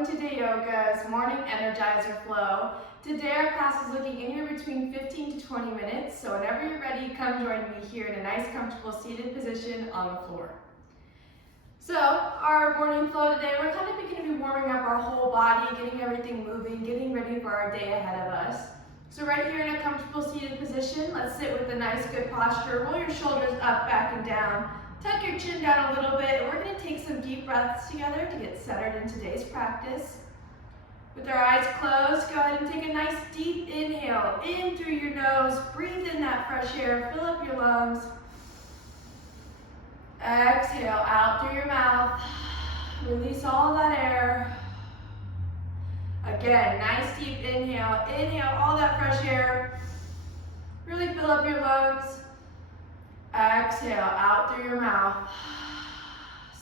Welcome to DEYOGA's Morning Energizer Flow. Today our class is looking anywhere between 15 to 20 minutes, so whenever you're ready, come join me here in a nice comfortable seated position on the floor. So our morning flow today, we're kind of going to be warming up our whole body, getting everything moving, getting ready for our day ahead of us. So right here in a comfortable seated position, let's sit with a nice good posture. Roll your shoulders up, back, and down. Tuck your chin down a little bit, and we're going to take some deep breaths together to get centered in today's practice. With our eyes closed, go ahead and take a nice deep inhale in through your nose. Breathe in that fresh air, fill up your lungs. Exhale out through your mouth. Release all of that air. Again, nice deep inhale. Inhale all that fresh air. Really fill up your lungs. Exhale out through your mouth.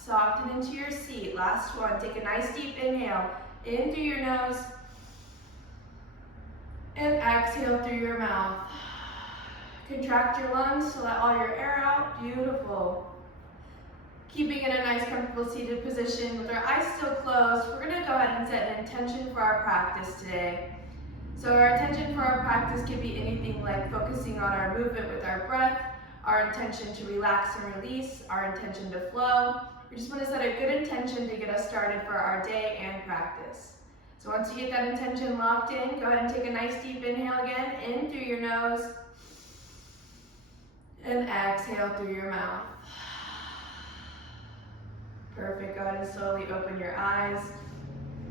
Soften into your seat. Last one. Take a nice deep inhale in through your nose. And exhale through your mouth. Contract your lungs to let all your air out. Beautiful. Keeping in a nice comfortable seated position with our eyes still closed, we're going to go ahead and set an intention for our practice today. So our intention for our practice could be anything like focusing on our movement with our breath, our intention to relax and release, our intention to flow. We just want to set a good intention to get us started for our day and practice. So once you get that intention locked in, go ahead and take a nice deep inhale again, in through your nose, and exhale through your mouth. Perfect, go ahead and slowly open your eyes.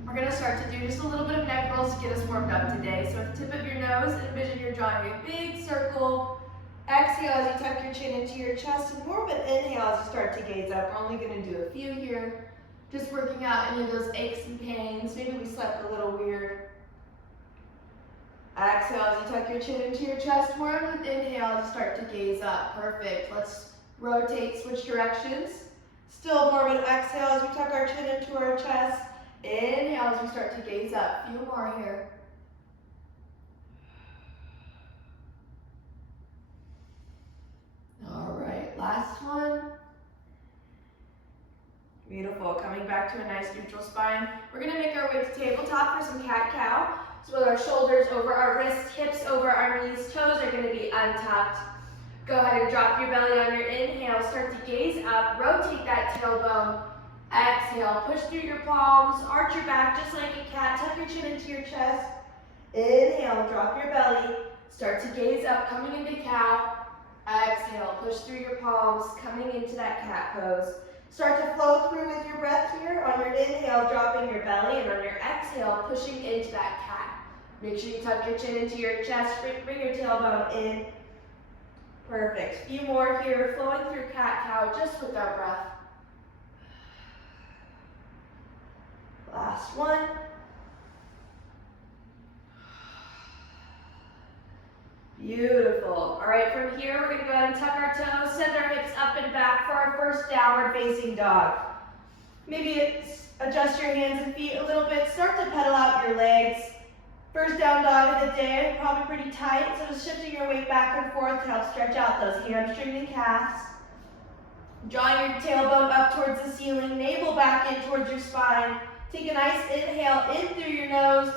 We're going to start to do just a little bit of neck rolls to get us warmed up today. So at the tip of your nose, envision you're drawing a big circle. Exhale as you tuck your chin into your chest, and more of an inhale as you start to gaze up. We're only going to do a few here, just working out any of those aches and pains. Maybe we slept a little weird. Exhale as you tuck your chin into your chest. More of an inhale as you start to gaze up. Perfect. Let's rotate, switch directions. Still more of an exhale as we tuck our chin into our chest. Inhale as we start to gaze up. A few more here. All right, last one. Beautiful. Coming back to a nice neutral spine. We're going to make our way to tabletop for some cat-cow. So with our shoulders over our wrists, hips over our knees, toes are going to be untucked. Go ahead and drop your belly on your inhale. Start to gaze up. Rotate that tailbone. Exhale. Push through your palms. Arch your back just like a cat. Tuck your chin into your chest. Inhale. Drop your belly. Start to gaze up. Coming into cow. Exhale. Push through your palms. Coming into that cat pose. Start to flow through with your breath here. On your inhale, dropping your belly. And on your exhale, pushing into that cat. Make sure you tuck your chin into your chest. Bring your tailbone in. Perfect. A few more here, flowing through cat-cow just with our breath. Last one. Beautiful. All right, from here, we're going to go ahead and tuck our toes, send our hips up and back for our first downward facing dog. Maybe adjust your hands and feet a little bit. Start to pedal out your legs. First down dog of the day, probably pretty tight, so just shifting your weight back and forth to help stretch out those hamstrings and calves. Drawing your tailbone up towards the ceiling, navel back in towards your spine. Take a nice inhale in through your nose.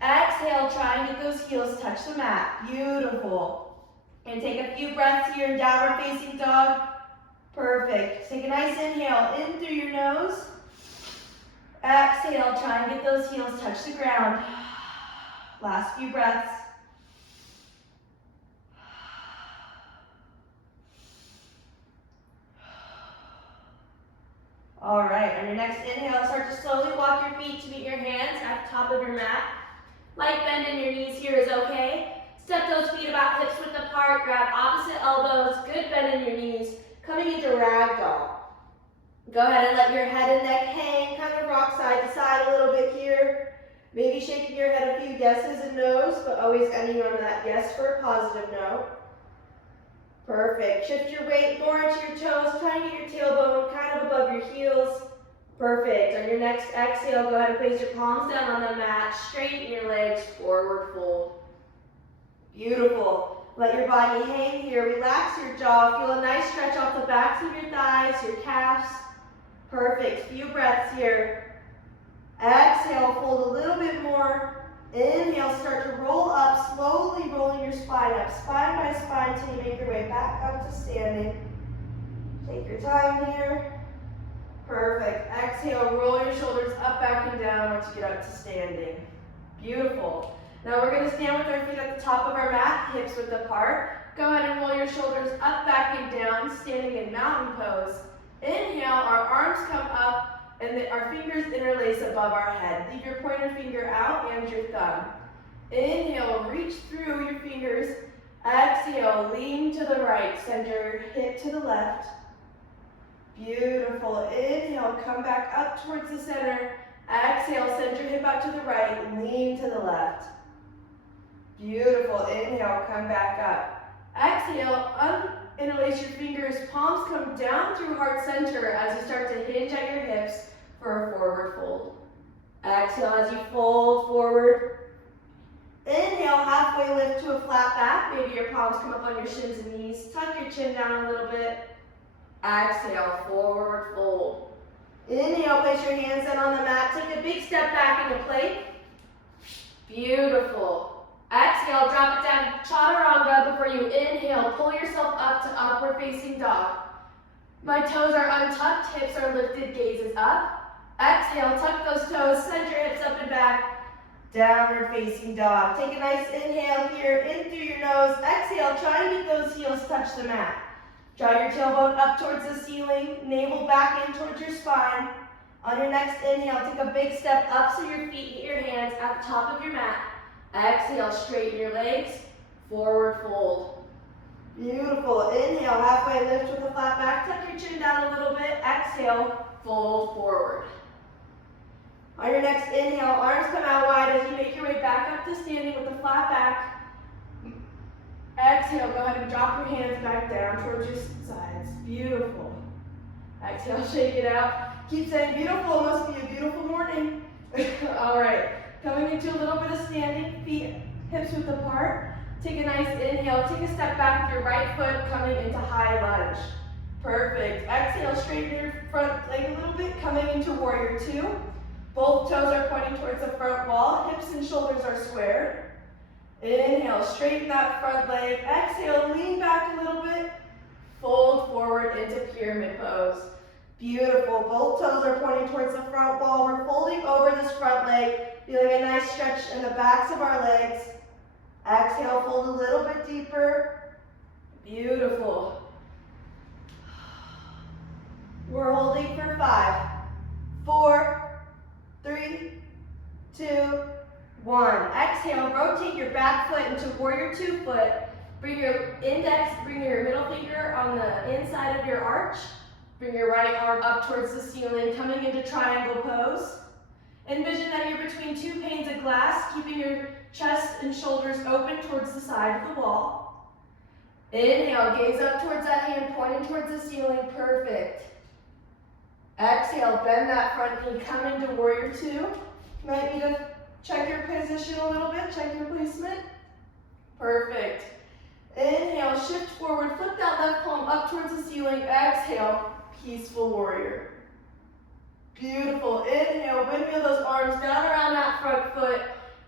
Exhale, try and get those heels touch the mat. Beautiful. And take a few breaths here in downward facing dog. Perfect. Take a nice inhale in through your nose. Exhale, try and get those heels touch the ground. Last few breaths. All right, on your next inhale, start to slowly walk your feet to meet your hands at the top of your mat. Light bend in your knees here is okay. Step those feet about hips width apart, grab opposite elbows, good bend in your knees, coming into ragdoll. Go ahead and let your head and neck hang, kind of rock side to side a little bit here. Maybe shaking your head a few yeses and nos, but always ending on that yes for a positive note. Perfect. Shift your weight more into your toes. Try and get your tailbone kind of above your heels. Perfect. On your next exhale, go ahead and place your palms down on the mat. Straighten your legs, forward fold. Beautiful. Let your body hang here. Relax your jaw. Feel a nice stretch off the backs of your thighs, your calves. Perfect. Few breaths here. Exhale, fold a little bit more. Inhale, start to roll up, slowly rolling your spine up, spine by spine, till you make your way back up to standing. Take your time here. Perfect. Exhale, roll your shoulders up, back, and down once you get up to standing. Beautiful. Now we're going to stand with our feet at the top of our mat, hips width apart. Go ahead and roll your shoulders up, back, and down, standing in mountain pose. Inhale, our arms come up, and our fingers interlace above our head. Leave your pointer finger out and your thumb. Inhale, reach through your fingers. Exhale, lean to the right, send your hip to the left. Beautiful. Inhale, come back up towards the center. Exhale, send your hip out to the right, lean to the left. Beautiful. Inhale, come back up. Exhale, interlace your fingers, palms come down through heart center as you start to hinge at your hips for a forward fold. Exhale as you fold forward. Inhale, halfway lift to a flat back. Maybe your palms come up on your shins and knees. Tuck your chin down a little bit. Exhale, forward fold. Inhale, place your hands down on the mat. Take a big step back into plank. Beautiful. Exhale, drop it down, chaturanga. Before you inhale, pull yourself up to upward facing dog. My toes are untucked, hips are lifted, gaze is up. Exhale, tuck those toes, send your hips up and back. Downward facing dog. Take a nice inhale here, in through your nose. Exhale, try and get those heels touch the mat. Draw your tailbone up towards the ceiling, navel back in towards your spine. On your next inhale, take a big step up so your feet hit your hands at the top of your mat. Exhale, straighten your legs, forward fold. Beautiful. Inhale, halfway lift with a flat back. Tuck your chin down a little bit. Exhale, fold forward. On your next inhale, arms come out wide as you make your way back up to standing with a flat back. Exhale, go ahead and drop your hands back down towards your sides. Beautiful. Exhale, shake it out. Keep saying beautiful, it must be a beautiful morning. All right, coming into a little bit of standing, feet, hips width apart. Take a nice inhale, take a step back with your right foot coming into high lunge. Perfect. Exhale, straighten your front leg a little bit, coming into warrior two. Both toes are pointing towards the front wall, hips and shoulders are squared. Inhale, straighten that front leg. Exhale, lean back a little bit. Fold forward into pyramid pose. Beautiful. Both toes are pointing towards the front wall. We're folding over this front leg, feeling a nice stretch in the backs of our legs. Exhale, fold a little bit deeper. Beautiful. We're holding for 5, 4, 3, 2, 1. Exhale, rotate your back foot into warrior two foot. Bring your middle finger on the inside of your arch. Bring your right arm up towards the ceiling, coming into triangle pose. Envision that you're between two panes of glass, keeping your chest and shoulders open towards the side of the wall. Inhale, gaze up towards that hand, pointing towards the ceiling. Perfect. Exhale, bend that front knee, come into warrior two. Might need to check your position a little bit, check your placement. Perfect. Inhale, shift forward, flip that left palm up towards the ceiling. Exhale, peaceful warrior. Beautiful. Inhale, windmill those arms down around that front foot.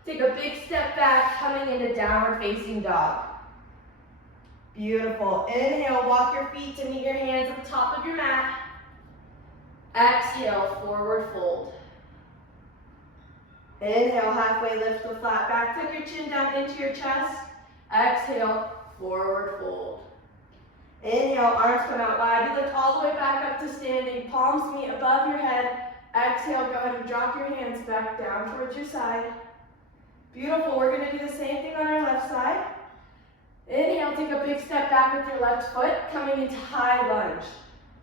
Take a big step back, coming into downward facing dog. Beautiful. Inhale, walk your feet to meet your hands at the top of your mat. Exhale, forward fold. Inhale, halfway lift the flat back. Tuck your chin down into your chest. Exhale, forward fold. Inhale, arms come out wide. You lift all the way back up to standing. Palms meet above your head. Exhale, go ahead and drop your hands back down towards your side. Beautiful. We're going to do the same thing on our left side. Inhale, take a big step back with your left foot, coming into high lunge.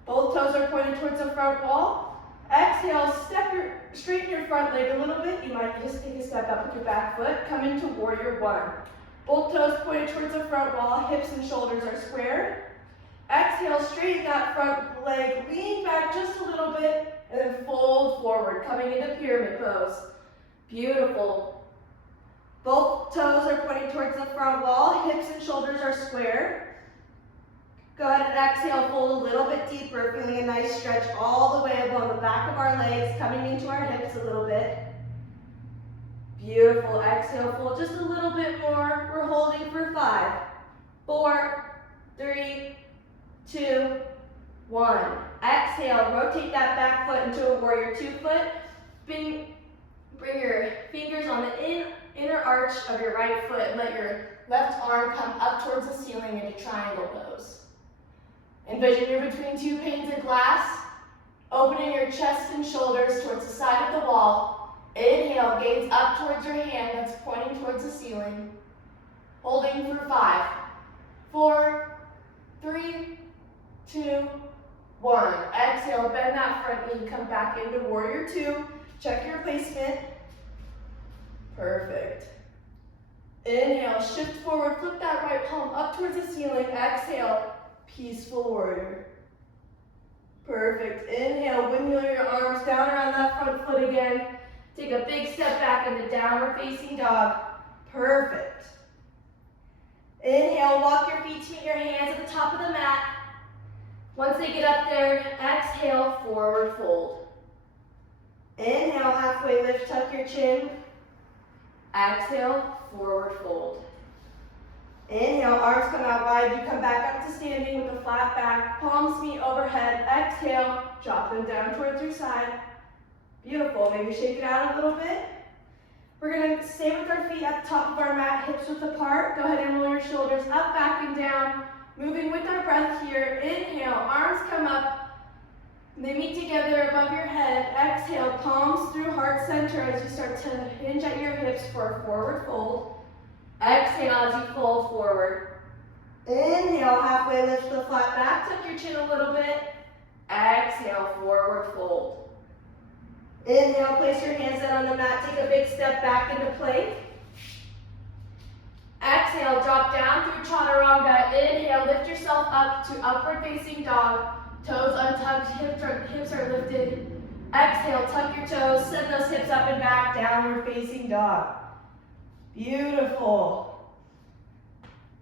Both toes are pointed towards the front wall. Exhale, straighten your front leg a little bit. You might just take a step up with your back foot. Come into warrior one. Both toes pointed towards the front wall. Hips and shoulders are squared. Exhale, straighten that front leg. Lean back just a little bit and then fold forward, coming into pyramid pose. Beautiful. Both toes are pointing towards the front wall. Hips and shoulders are squared. Go ahead and exhale, fold a little bit deeper, feeling a nice stretch all the way along the back of our legs, coming into our hips a little bit. Beautiful, exhale, fold just a little bit more. We're holding for 5, 4, 3, 2, 1. Exhale, rotate that back foot into a warrior 2 foot. Bring your fingers on the inner arch of your right foot and let your left arm come up towards the ceiling into triangle pose. Envision you're between 2 panes of glass, opening your chest and shoulders towards the side of the wall. Inhale, gaze up towards your hand that's pointing towards the ceiling. Holding for 5, 4, 3, 2, 1. Exhale, bend that front knee, come back into warrior 2. Check your placement. Perfect. Inhale, shift forward, flip that right palm up towards the ceiling. Exhale, peaceful warrior. Perfect. Inhale, windmill your arms down around that front foot again. Take a big step back into downward facing dog. Perfect. Inhale, walk your feet to meet your hands at the top of the mat. Once they get up there, exhale, forward fold. Inhale, halfway lift, tuck your chin. Exhale, forward fold. Inhale, arms come out wide. You come back up to standing with a flat back. Palms meet overhead. Exhale, drop them down towards your side. Beautiful. Maybe shake it out a little bit. We're going to stay with our feet at the top of our mat, hips width apart. Go ahead and roll your shoulders up, back, and down. Moving with our breath here. Inhale, arms come up. They meet together above your head. Exhale, palms through heart center as you start to hinge at your hips for a forward fold. Exhale as you fold forward. Inhale, halfway lift the flat back. Tuck your chin a little bit. Exhale, forward fold. Inhale, place your hands down on the mat. Take a big step back into plank. Exhale, drop down through chaturanga. Inhale, lift yourself up to upward facing dog. Toes untucked, hips are lifted. Exhale, tuck your toes, send those hips up and back, downward facing dog. Beautiful.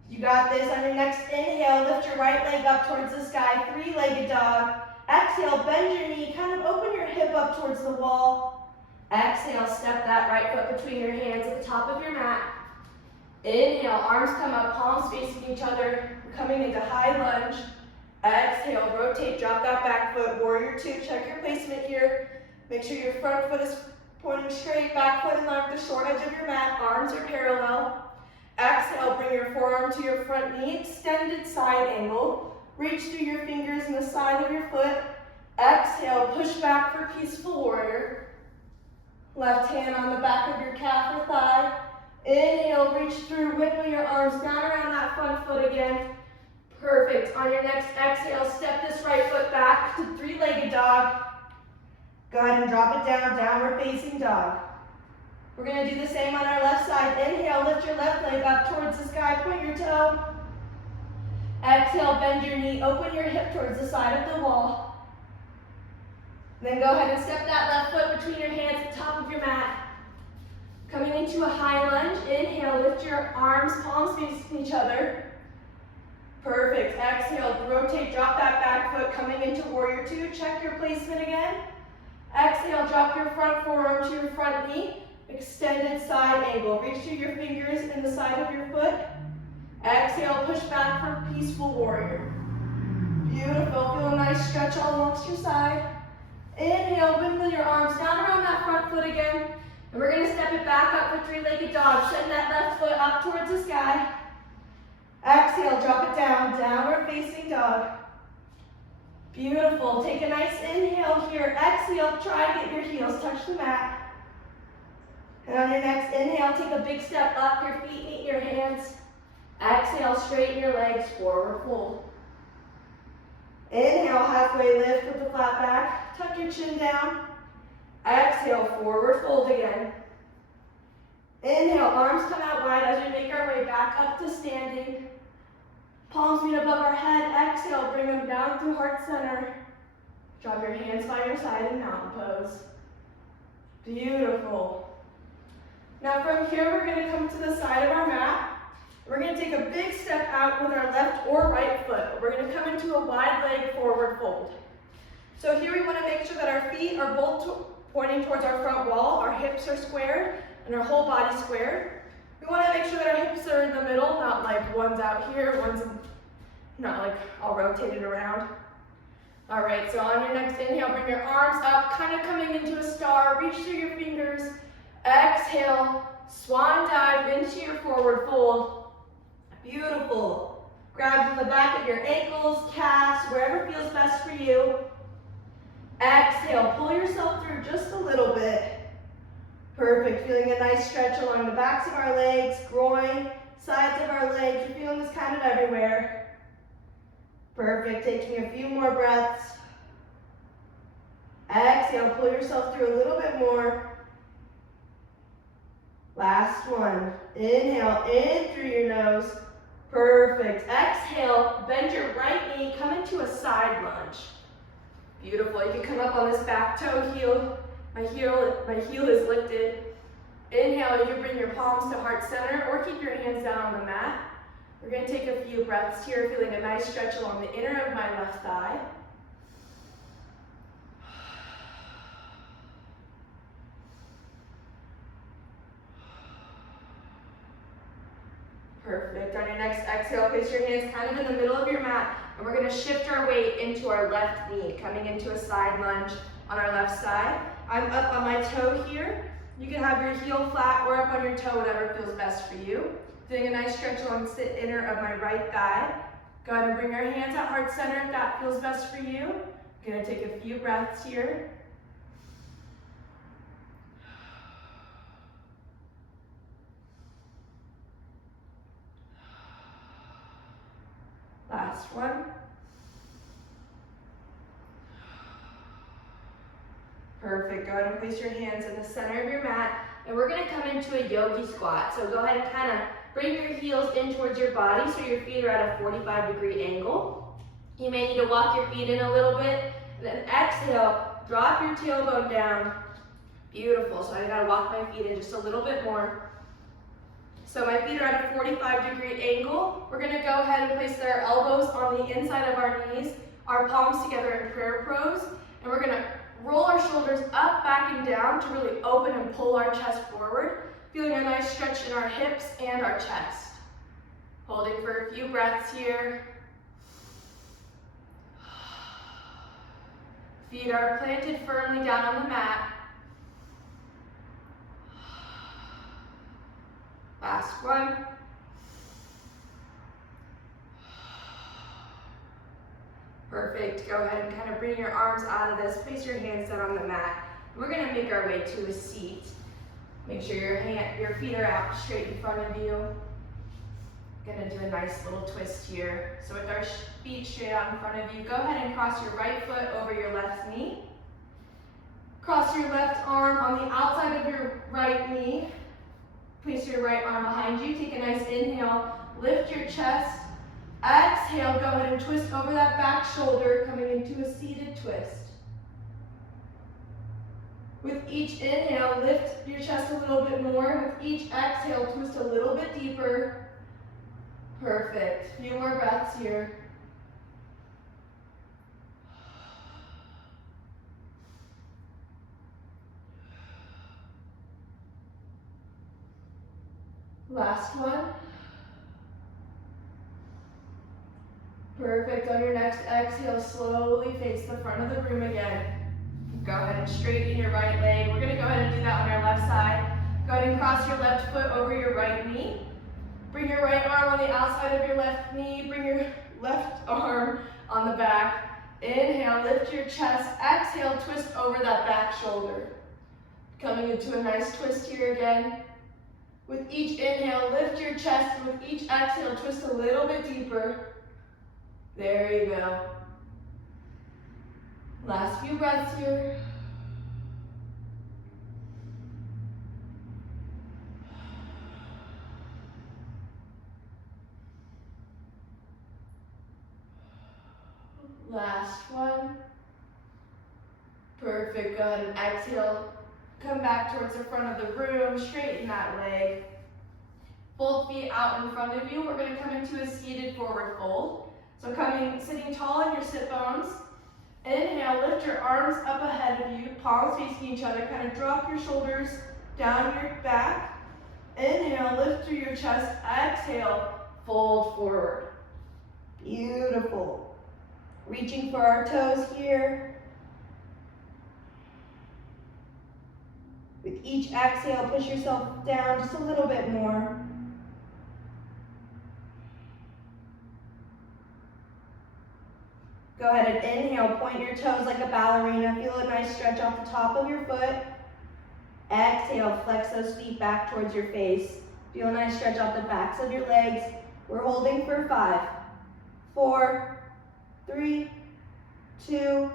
You got this. On your next inhale, lift your right leg up towards the sky, 3-legged dog. Exhale, bend your knee, kind of open your hip up towards the wall. Exhale, step that right foot between your hands at the top of your mat. Inhale, arms come up, palms facing each other, coming into high lunge. Exhale, rotate, drop that back foot, warrior 2. Check your placement here. Make sure your front foot is pointing straight, back foot in line with the short edge of your mat. Arms are parallel. Exhale, bring your forearm to your front knee, extended side angle. Reach through your fingers in the side of your foot. Exhale, push back for peaceful warrior. Left hand on the back of your calf or thigh. Inhale, reach through, wiggle your arms down around that front foot again. Perfect. On your next exhale, step this right foot back to 3-legged dog. Go ahead and drop it down, downward facing dog. We're going to do the same on our left side. Inhale, lift your left leg up towards the sky, point your toe. Exhale, bend your knee, open your hip towards the side of the wall. Then go ahead and step that left foot between your hands at the top of your mat. Coming into a high lunge. Inhale, lift your arms, palms facing each other. Perfect. Exhale, rotate, drop that back foot, coming into warrior 2. Check your placement again. Exhale, drop your front forearm to your front knee. Extended side angle. Reach through your fingers in the side of your foot. Exhale, push back for peaceful warrior. Beautiful. Feel a nice stretch all amongst your side. Inhale, wiggle your arms down around that front foot again. And we're going to step it back up for 3-legged dog. Send that left foot up towards the sky. Exhale, drop it down, downward facing dog. Beautiful. Take a nice inhale here. Exhale, try and get your heels touch the mat. And on your next inhale, take a big step up. Your feet meet your hands. Exhale, straighten your legs, forward fold. Inhale, halfway lift with the flat back. Tuck your chin down. Exhale, forward fold again. Inhale, arms come out wide as we make our way back up to standing. Palms meet above our head. Exhale, bring them down through heart center. Drop your hands by your side in mountain pose. Beautiful. Now from here, we're going to come to the side of our mat. We're going to take a big step out with our left or right foot. We're going to come into a wide leg forward fold. So here we want to make sure that our feet are both pointing towards our front wall, our hips are squared, and our whole body squared. We want to make sure that our hips are in the middle, not like one's out here, one's not like all rotated around. All right, so on your next inhale, bring your arms up, kind of coming into a star. Reach through your fingers. Exhale, swan dive into your forward fold. Beautiful. Grab the back of your ankles, calves, wherever feels best for you. Exhale, pull yourself through just a little bit. Perfect, feeling a nice stretch along the backs of our legs, groin, sides of our legs. You're feeling this kind of everywhere. Perfect, taking a few more breaths. Exhale, pull yourself through a little bit more. Last one. Inhale, in through your nose. Perfect. Exhale, bend your right knee, come into a side lunge. Beautiful. You can come up on this back toe heel. My heel is lifted. Inhale, you can bring your palms to heart center or keep your hands down on the mat. We're going to take a few breaths here, feeling a nice stretch along the inner of my left thigh. Perfect. On your next exhale, place your hands kind of in the middle of your mat, and we're going to shift our weight into our left knee, coming into a side lunge on our left side. I'm up on my toe here. You can have your heel flat or up on your toe, whatever feels best for you. Doing a nice stretch along the inner of my right thigh. Go ahead and bring your hands at heart center if that feels best for you. I'm going to take a few breaths here. Last one. Perfect. Go ahead and place your hands in the center of your mat, and we're going to come into a yogi squat. So go ahead and kind of bring your heels in towards your body so your feet are at a 45-degree angle. You may need to walk your feet in a little bit, and then exhale, drop your tailbone down. Beautiful. So I got to walk my feet in just a little bit more. So my feet are at a 45-degree angle. We're going to go ahead and place our elbows on the inside of our knees, our palms together in prayer pose, and we're going to roll our shoulders up, back, and down to really open and pull our chest forward, feeling a nice stretch in our hips and our chest. Holding for a few breaths here. Feet are planted firmly down on the mat. Last one. Perfect. Go ahead and kind of bring your arms out of this. Place your hands down on the mat. We're going to make our way to a seat. Make sure your feet are out straight in front of you. Going to do a nice little twist here. So with our feet straight out in front of you, go ahead and cross your right foot over your left knee. Cross your left arm on the outside of your right knee. Place your right arm behind you. Take a nice inhale. Lift your chest. Exhale, go ahead and twist over that back shoulder, coming into a seated twist. With each inhale, lift your chest a little bit more. With each exhale, twist a little bit deeper. Perfect. A few more breaths here. Last one. Perfect. On your next exhale, slowly face the front of the room again. Go ahead and straighten your right leg. We're going to go ahead and do that on our left side. Go ahead and cross your left foot over your right knee. Bring your right arm on the outside of your left knee. Bring your left arm on the back. Inhale, lift your chest. Exhale, twist over that back shoulder. Coming into a nice twist here again. With each inhale, lift your chest. With each exhale, twist a little bit deeper. There you go. Last few breaths here. Last one. Perfect. Go ahead and exhale. Come back towards the front of the room. Straighten that leg. Fold feet out in front of you. We're going to come into a seated forward fold. So sitting tall on your sit bones. Inhale, lift your arms up ahead of you, palms facing each other. Kind of drop your shoulders down your back. Inhale, lift through your chest. Exhale, fold forward. Beautiful. Reaching for our toes here. With each exhale, push yourself down just a little bit more. Go ahead and inhale, point your toes like a ballerina. Feel a nice stretch off the top of your foot. Exhale, flex those feet back towards your face. Feel a nice stretch off the backs of your legs. We're holding for 5, 4, 3, 2,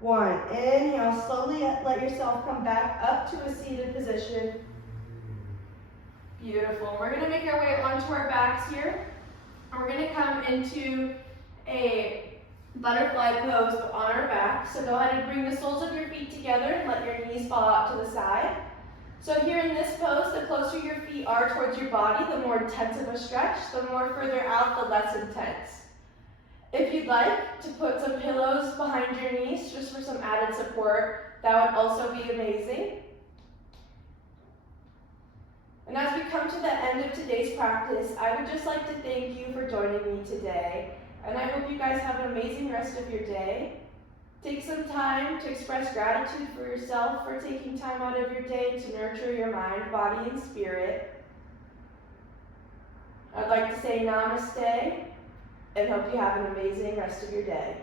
1. Inhale, slowly let yourself come back up to a seated position. Beautiful. We're going to make our way onto our backs here. And we're going to come into a butterfly pose on our back. So go ahead and bring the soles of your feet together and let your knees fall out to the side. So here in this pose, the closer your feet are towards your body, the more intense of a stretch. The more further out, the less intense. If you'd like to put some pillows behind your knees just for some added support, that would also be amazing. And as we come to the end of today's practice, I would just like to thank you for joining me today. And I hope you guys have an amazing rest of your day. Take some time to express gratitude for yourself for taking time out of your day to nurture your mind, body, and spirit. I'd like to say namaste and hope you have an amazing rest of your day.